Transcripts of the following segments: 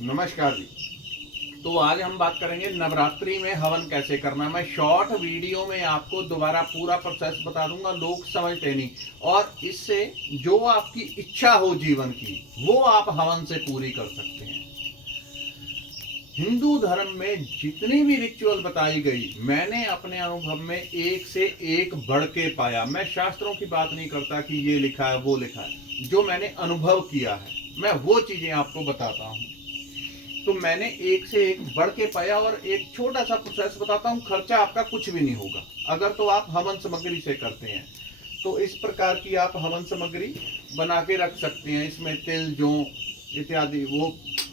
नमस्कार जी। तो आज हम बात करेंगे नवरात्रि में हवन कैसे करना। मैं शॉर्ट वीडियो में आपको दोबारा पूरा प्रोसेस बता दूंगा, लोग समझते नहीं। और इससे जो आपकी इच्छा हो जीवन की वो आप हवन से पूरी कर सकते हैं। हिंदू धर्म में जितनी भी रिचुअल बताई गई मैंने अपने अनुभव में एक से एक बढ़ के पाया। मैं शास्त्रों की बात नहीं करता कि ये लिखा है वो लिखा है, जो मैंने अनुभव किया है मैं वो चीजें आपको बताता हूँ। तो मैंने एक से एक बढ़ के पाया और एक छोटा सा प्रोसेस बताता हूँ। खर्चा आपका कुछ भी नहीं होगा अगर तो आप हवन सामग्री से करते हैं। तो इस प्रकार की आप हवन सामग्री बना के रख सकते हैं। इसमें तिल जौ इत्यादि वो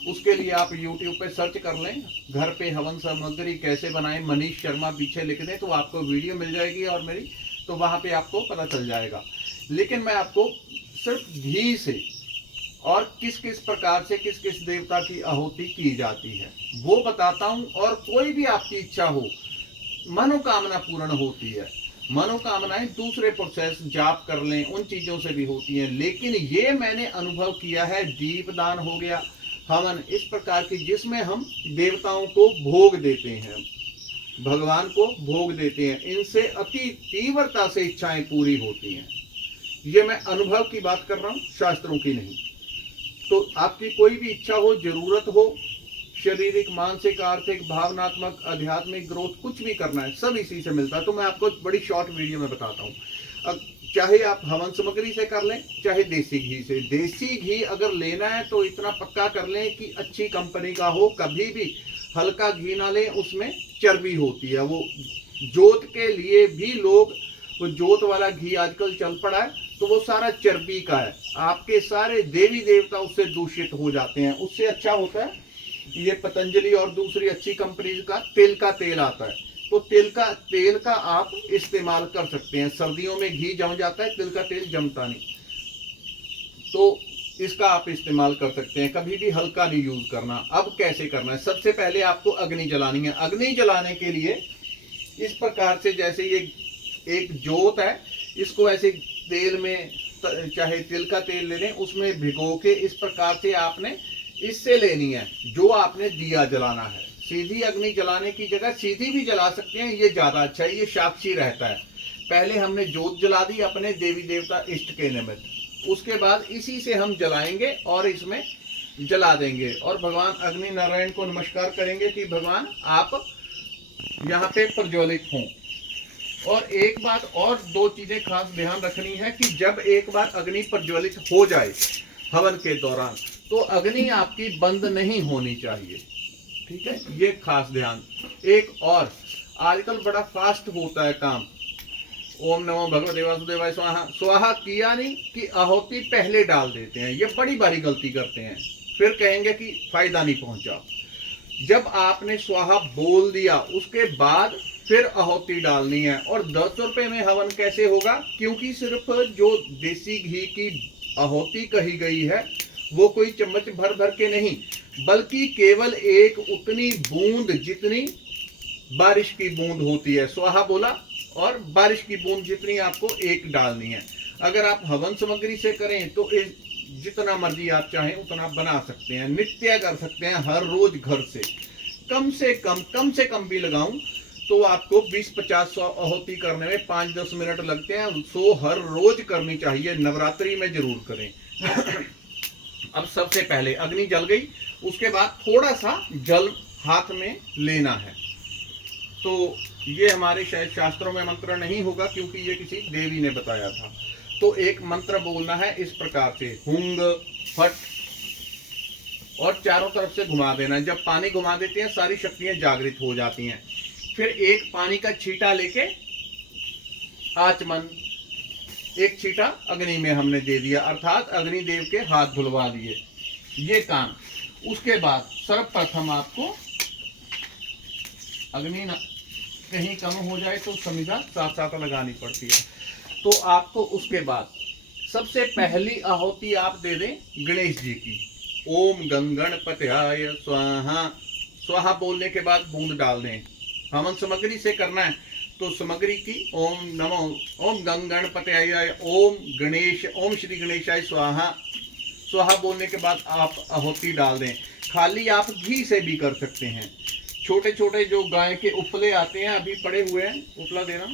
उसके लिए आप YouTube पे सर्च कर लें, घर पे हवन सामग्री कैसे बनाएं, मनीष शर्मा पीछे लिख दें तो आपको वीडियो मिल जाएगी और मेरी, तो वहाँ पे आपको पता चल जाएगा। लेकिन मैं आपको सिर्फ घी से और किस किस प्रकार से किस किस देवता की आहुति की जाती है वो बताता हूं। और कोई भी आपकी इच्छा हो, मनोकामना पूर्ण होती है। मनोकामनाएं दूसरे प्रोसेस जाप कर लें उन चीजों से भी होती हैं, लेकिन ये मैंने अनुभव किया है। दीपदान हो गया, हवन इस प्रकार की जिसमें हम देवताओं को भोग देते हैं, भगवान को भोग देते हैं, इनसे अति तीव्रता से इच्छाएं पूरी होती हैं। ये मैं अनुभव की बात कर रहा हूं, शास्त्रों की नहीं। तो आपकी कोई भी इच्छा हो, जरूरत हो, शारीरिक मानसिक आर्थिक भावनात्मक आध्यात्मिक ग्रोथ कुछ भी करना है, सब इसी से मिलता है। तो मैं आपको बड़ी शॉर्ट वीडियो में बताता हूँ। अब चाहे आप हवन सामग्री से कर लें चाहे देसी घी से। देसी घी अगर लेना है तो इतना पक्का कर लें कि अच्छी कंपनी का हो। कभी भी हल्का घी ना लें, उसमें चर्बी होती है। वो जोत के लिए भी लोग, वो जोत वाला घी आजकल चल पड़ा है तो वो सारा चर्बी का है। आपके सारे देवी देवता उससे दूषित हो जाते हैं। उससे अच्छा होता है ये पतंजलि और दूसरी अच्छी कंपनी का तेल आता है। तो तेल का आप इस्तेमाल कर सकते हैं। सर्दियों में घी जम जाता है, तिल का तेल जमता नहीं, तो इसका आप इस्तेमाल कर सकते हैं। कभी भी हल्का नहीं यूज करना। अब कैसे करना है, सबसे पहले आपको अग्नि जलानी है। अग्नि जलाने के लिए इस प्रकार से, जैसे ये एक जोत है, इसको ऐसे तेल में, चाहे तिल का तेल ले लें, उसमें भिगो के इस प्रकार से आपने इससे लेनी है जो आपने दिया जलाना है। सीधी अग्नि जलाने की जगह सीधी भी जला सकते हैं, ये ज्यादा अच्छा है, ये साक्षी रहता है। पहले हमने जोत जला दी अपने देवी देवता इष्ट के निमित्त, उसके बाद इसी से हम जलाएंगे और इसमें जला देंगे और भगवान अग्नि नारायण को नमस्कार करेंगे कि भगवान आप यहाँ पे प्रज्वलित हों। और एक बात और, दो चीजें खास ध्यान रखनी है कि जब एक बार अग्नि प्रज्वलित हो जाए हवन के दौरान, तो अग्नि आपकी बंद नहीं होनी चाहिए। ठीक है, ये खास ध्यान। एक और, आजकल बड़ा फास्ट होता है काम। ओम नमो भगवते वासुदेवाय स्वाहा, स्वाहा किया नहीं कि आहुति पहले डाल देते हैं। ये बड़ी भारी गलती करते हैं, फिर कहेंगे कि फायदा नहीं पहुंचा। जब आपने स्वाहा बोल दिया उसके बाद फिर आहुति डालनी है। और 10 रुपए में हवन कैसे होगा, क्योंकि सिर्फ जो देसी घी की आहुति कही गई है वो कोई चम्मच भर भर के नहीं, बल्कि केवल एक उतनी बूंद जितनी बारिश की बूंद होती है। स्वाहा बोला और बारिश की बूंद जितनी आपको एक डालनी है। अगर आप हवन सामग्री से करें तो जितना मर्जी आप चाहें उतना बना सकते हैं, नित्य कर सकते हैं हर रोज घर से। कम से कम भी लगाऊं तो आपको 20-50 आहुति करने में 5-10 मिनट लगते हैं। सो हर रोज करनी चाहिए, नवरात्रि में जरूर करें। अब सबसे पहले अग्नि जल गई, उसके बाद थोड़ा सा जल हाथ में लेना है। तो ये हमारे शायद शास्त्रों में मंत्र नहीं होगा क्योंकि ये किसी देवी ने बताया था। तो एक मंत्र बोलना है इस प्रकार से, हुंग फट, और चारों तरफ से घुमा देना है। जब पानी घुमा देते हैं सारी शक्तियां जागृत हो जाती हैं। फिर एक पानी का छींटा लेके आचमन, एक छींटा अग्नि में हमने दे दिया, अर्थात अग्निदेव के हाथ धुलवा दिए। ये काम। उसके बाद सर्वप्रथम आपको अग्नि कहीं कम हो जाए तो समिधा साथ साथ लगानी पड़ती है। तो आपको उसके बाद सबसे पहली आहुति आप दे दें गणेश जी की। ओम गंगणपत्याय स्वाहा, स्वाहा बोलने के बाद बूंद डाल दें। हवन सामग्री से करना है तो सामग्री की ओम गंगणपत्याय, ओम श्री गणेशाय स्वाहा, स्वाहा बोलने के बाद आप आहुति डाल दें। खाली आप घी से भी कर सकते हैं। छोटे छोटे जो गाय के उपले आते हैं, अभी पड़े हुए हैं, उपला देना,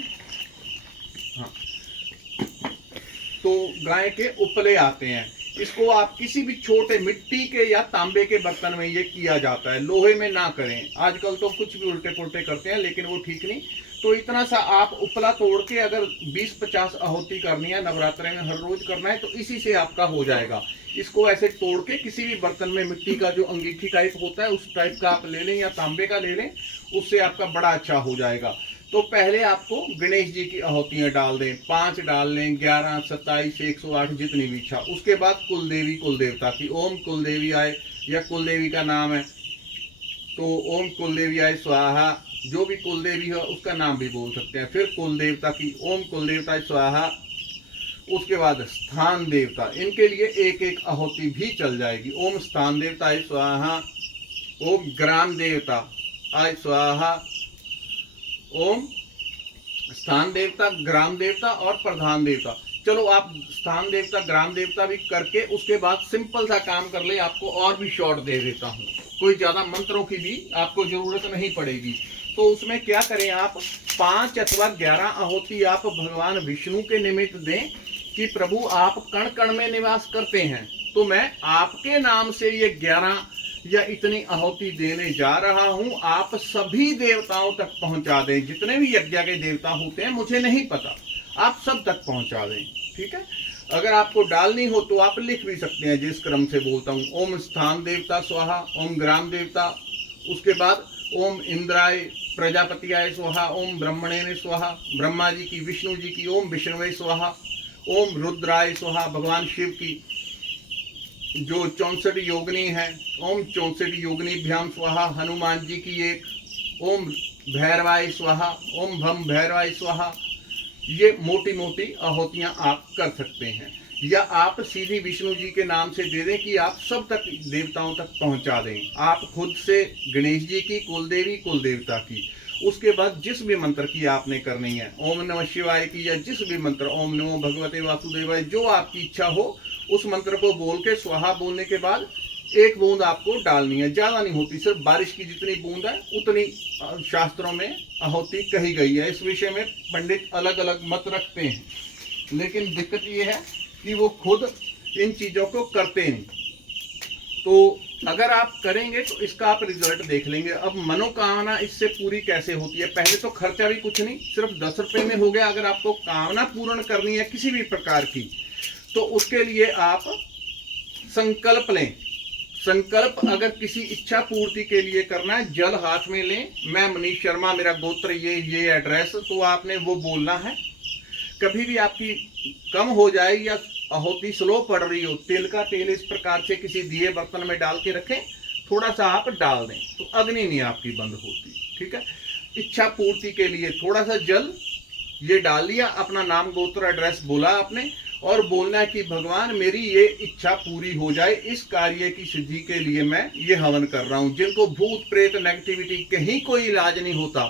हाँ, तो गाय के उपले आते हैं, इसको आप किसी भी छोटे मिट्टी के या तांबे के बर्तन में ये किया जाता है, लोहे में ना करें। आजकल तो कुछ भी उल्टे पुल्टे करते हैं, लेकिन वो ठीक नहीं। तो इतना सा आप उपला तोड़ के अगर 20-50 आहुति करनी है, नवरात्रे में हर रोज करना है, तो इसी से आपका हो जाएगा। इसको ऐसे तोड़ के किसी भी बर्तन में, मिट्टी का जो अंगीठी टाइप होता है उस टाइप का आप ले लें या तांबे का ले लें, उससे आपका बड़ा अच्छा हो जाएगा। तो पहले आपको गणेश जी की आहुतियां डाल दें, 5 डाल लें, 11, 27, 108 जितनी भी इच्छा। उसके बाद कुलदेवी कुलदेवता की, ओम कुलदेवी आए, या कुलदेवी का नाम है तो ओम कुलदेवी आए स्वाहा, जो भी कुलदेवी हो उसका नाम भी बोल सकते हैं। फिर कुलदेवता की, ओम कुलदेवता स्वाहा। उसके बाद स्थान देवता, इनके लिए एक एक आहुति भी चल जाएगी। ओम स्थान देवता आय स्वाहा, ओम ग्राम देवता आय स्वाहा, ओम स्थान देवता, ग्राम देवता और प्रधान देवता। चलो आप स्थान देवता, ग्राम देवता भी करके उसके बाद सिंपल सा काम कर ले। आपको और भी शॉर्ट दे देता हूँ, कोई ज्यादा मंत्रों की भी आपको जरूरत नहीं पड़ेगी। तो उसमें क्या करें, आप 5 अथवा 11 आहुति आप भगवान विष्णु के निमित्त दें कि प्रभु आप कण कण में निवास करते हैं, तो मैं आपके नाम से ये 11 या इतनी आहुति देने जा रहा हूं। आप सभी देवताओं तक पहुंचा दें, जितने भी यज्ञ के देवता होते हैं, मुझे नहीं पता, आप सब तक पहुंचा दें। ठीक है, अगर आपको डालनी हो तो आप लिख भी सकते हैं जिस क्रम से बोलता हूं। ओम स्थान देवता स्वाहा, ओम ग्राम देवता, उसके बाद ओम इंद्राय प्रजापतियाय स्वाहा, ओम ब्रह्मणे ने स्वाहा, ब्रह्मा जी की, विष्णु जी की, ओम विष्णुवे स्वाहा, ओम रुद्राय स्वाहा, भगवान शिव की जो 64 योगिनी है, ओम 64 योगिनीभ्याम स्वाहा, हनुमान जी की एक, ओम भैरवाय स्वाहा, ओम भम भैरवाय स्वाहा। ये मोटी मोटी आहुतियां आप कर सकते हैं, या आप सीधी विष्णु जी के नाम से दे दें कि आप सब तक देवताओं तक पहुंचा दें। आप खुद से गणेश जी की, कुलदेवी कुलदेवता की, उसके बाद जिस भी मंत्र की आपने करनी है, ओम नमः शिवाय की, या जिस भी मंत्र, ओम नमो भगवते वासुदेवाय, जो आपकी इच्छा हो उस मंत्र को बोल के स्वाहा बोलने के बाद 1 बूंद आपको डालनी है। ज्यादा नहीं होती, सिर्फ बारिश की जितनी बूंद है उतनी शास्त्रों में आहुति कही गई है। इस विषय में पंडित अलग अलग मत रखते हैं, लेकिन दिक्कत ये है कि वो खुद इन चीजों को करते नहीं। तो अगर आप करेंगे तो इसका आप रिजल्ट देख लेंगे। अब मनोकामना इससे पूरी कैसे होती है, पहले तो खर्चा भी कुछ नहीं, सिर्फ 10 रुपए में हो गया। अगर आपको कामना पूर्ण करनी है किसी भी प्रकार की, तो उसके लिए आप संकल्प लें। संकल्प अगर किसी इच्छा पूर्ति के लिए करना है, जल हाथ में लें, मैं मनीष शर्मा, मेरा गोत्र ये एड्रेस, तो आपने वो बोलना है। कभी भी आपकी कम हो जाए या आहुति स्लो पड़ रही हो, तिल का तेल इस प्रकार से किसी दिए बर्तन में डाल के रखें, थोड़ा सा आप डाल दें तो अग्नि नहीं आपकी बंद होती। ठीक है, इच्छा पूर्ति के लिए थोड़ा सा जल ये डाल लिया, अपना नाम गोत्र एड्रेस बोला आपने, और बोलना है कि भगवान मेरी ये इच्छा पूरी हो जाए, इस कार्य की सिद्धि के लिए मैं ये हवन कर रहा हूं। जिनको भूत प्रेत नेगेटिविटी कहीं कोई इलाज नहीं होता,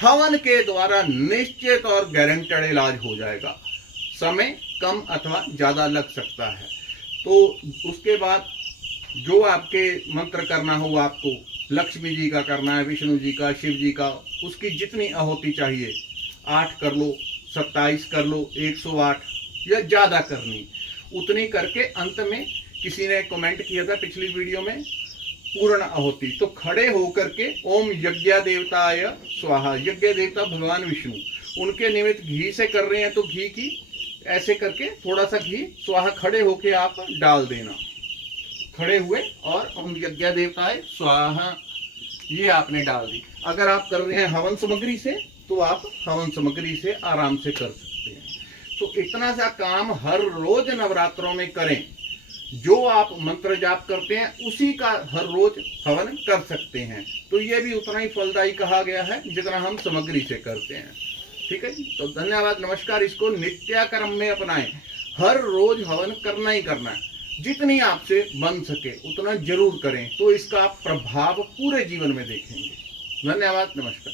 हवन के द्वारा निश्चित और गारंटेड इलाज हो जाएगा। समय कम अथवा ज्यादा लग सकता है। तो उसके बाद जो आपके मंत्र करना हो, आपको लक्ष्मी जी का करना है, विष्णु जी का, शिव जी का, उसकी जितनी आहुति चाहिए 8 कर लो, 27 कर लो, 108 या ज्यादा करनी, उतनी करके अंत में किसी ने कमेंट किया था पिछली वीडियो में पूर्ण आहुति, तो खड़े होकर के ओम यज्ञ देवताय स्वाहा, यज्ञ देवता भगवान विष्णु, उनके निमित्त घी से कर रहे हैं तो घी की ऐसे करके थोड़ा सा घी स्वाहा खड़े होके आप डाल देना, खड़े हुए, और ओम यज्ञ देवताय स्वाहा ये आपने डाल दी। अगर आप कर रहे हैं हवन सामग्री से तो आप हवन सामग्री से आराम से कर सकते हैं। तो इतना सा काम हर रोज नवरात्रों में करें। जो आप मंत्र जाप करते हैं उसी का हर रोज हवन कर सकते हैं, तो ये भी उतना ही फलदायी कहा गया है जितना हम सामग्री से करते हैं। ठीक है, तो धन्यवाद, नमस्कार। इसको नित्याक्रम में अपनाएं, हर रोज हवन करना ही करना है, जितनी आपसे बन सके उतना जरूर करें, तो इसका आप प्रभाव पूरे जीवन में देखेंगे। धन्यवाद, नमस्कार।